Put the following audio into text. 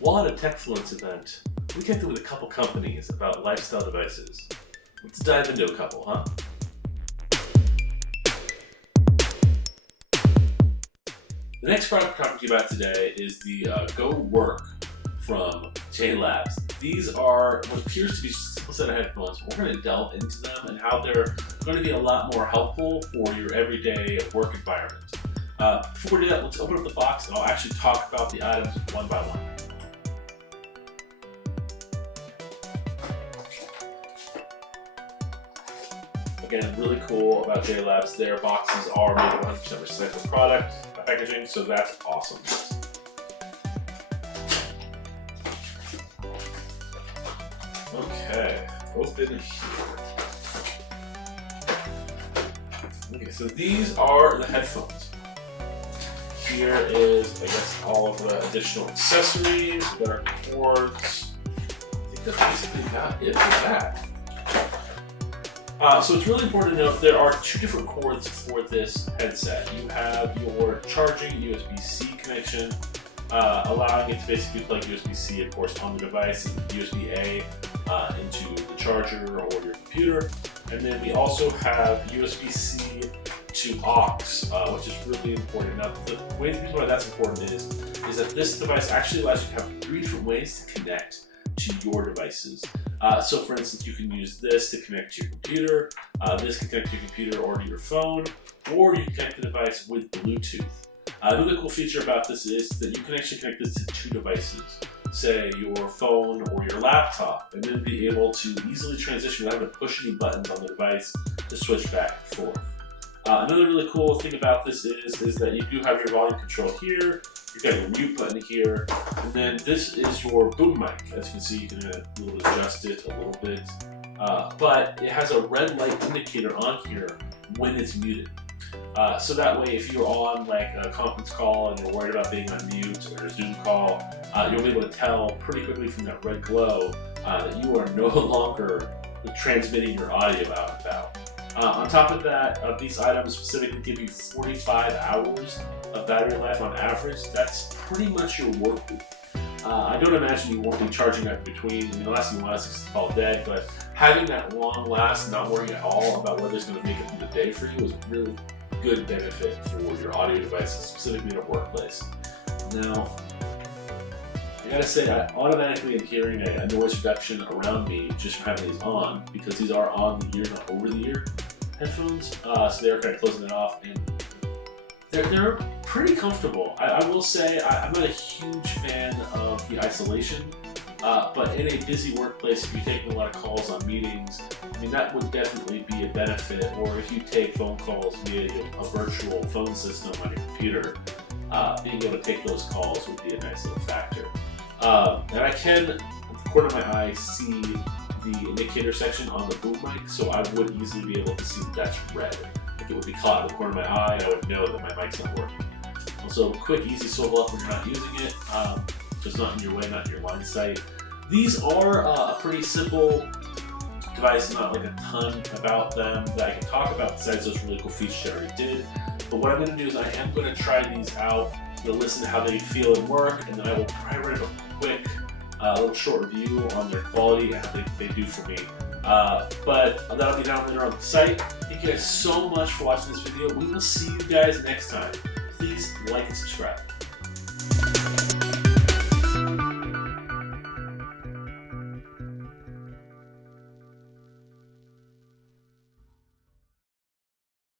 While at a Techfluence event, we connected with a couple companies about lifestyle devices. Let's dive into a couple, huh? The next product we're talking to you about today is the Go Work from JLabs. These are what appears to be just a simple set of headphones. We're going to delve into them and how they're going to be a lot more helpful for your everyday work environment. Before we do that, let's open up the box and I'll actually talk about the items one by one. Again, really cool about JLabs, their boxes are made of 100% recycled product packaging, so that's awesome. Okay, open here. Okay, so these are the headphones. Here is, I guess, all of the additional accessories, their cords. I think that's basically about it for that. So it's really important to note there are two different cords for this headset. You have your charging USB-C connection, allowing it to basically plug USB-C, of course, on the device, and USB-A into the charger or your computer. And then we also have USB-C to aux, which is really important. Now, the reason why that's important is that this device actually allows you to have 3 different ways to connect to your devices. So for instance, you can use this to connect to your computer, this can connect to your computer or to your phone, or you can connect the device with Bluetooth. Another cool feature about this is that you can actually connect this to 2 devices, say your phone or your laptop, and then be able to easily transition without having to push any buttons on the device to switch back and forth. Another really cool thing about this is that you do have your volume control here, you've got your mute button here, and then this is your boom mic. As you can see, you can adjust it a little bit, but it has a red light indicator on here when it's muted. So that way, if you're on like a conference call and you're worried about being on mute or a Zoom call, you'll be able to tell pretty quickly from that red glow that you are no longer transmitting your audio out and about. On top of that, these items specifically give you 45 hours of battery life on average. That's pretty much your work week. I don't imagine you won't be charging up between. I mean, the last thing you want is to fall dead, but having that long last, not worrying at all about whether it's going to make it through the day for you is a really good benefit for your audio devices, specifically in a workplace. Now, I gotta say, I automatically am hearing a noise reduction around me just from having these on, because these are on the ear, not over the ear headphones. So they're kind of closing it off, and they're pretty comfortable. I will say I'm not a huge fan of the isolation, but in a busy workplace, if you're taking a lot of calls on meetings, I mean, that would definitely be a benefit. Or if you take phone calls via a virtual phone system on your computer, being able to take those calls would be a nice little factor. And I can, with the corner of my eye, see the indicator section on the boom mic, so I would easily be able to see that that's red. Like it would be caught in the corner of my eye, and I would know that my mic's not working. Also, quick, easy swivel up when you're not using it, just not in your way, not in your line of sight. These are a pretty simple device, not like a ton about them that I can talk about besides those really cool features I already did. But what I'm going to do is I am going to try these out, listen to how they feel and work, and then I will probably write a quick little short review on their quality and how they do for me. But that'll be down later on the site. Thank you guys so much for watching this video. We will see you guys next time. Please like and subscribe.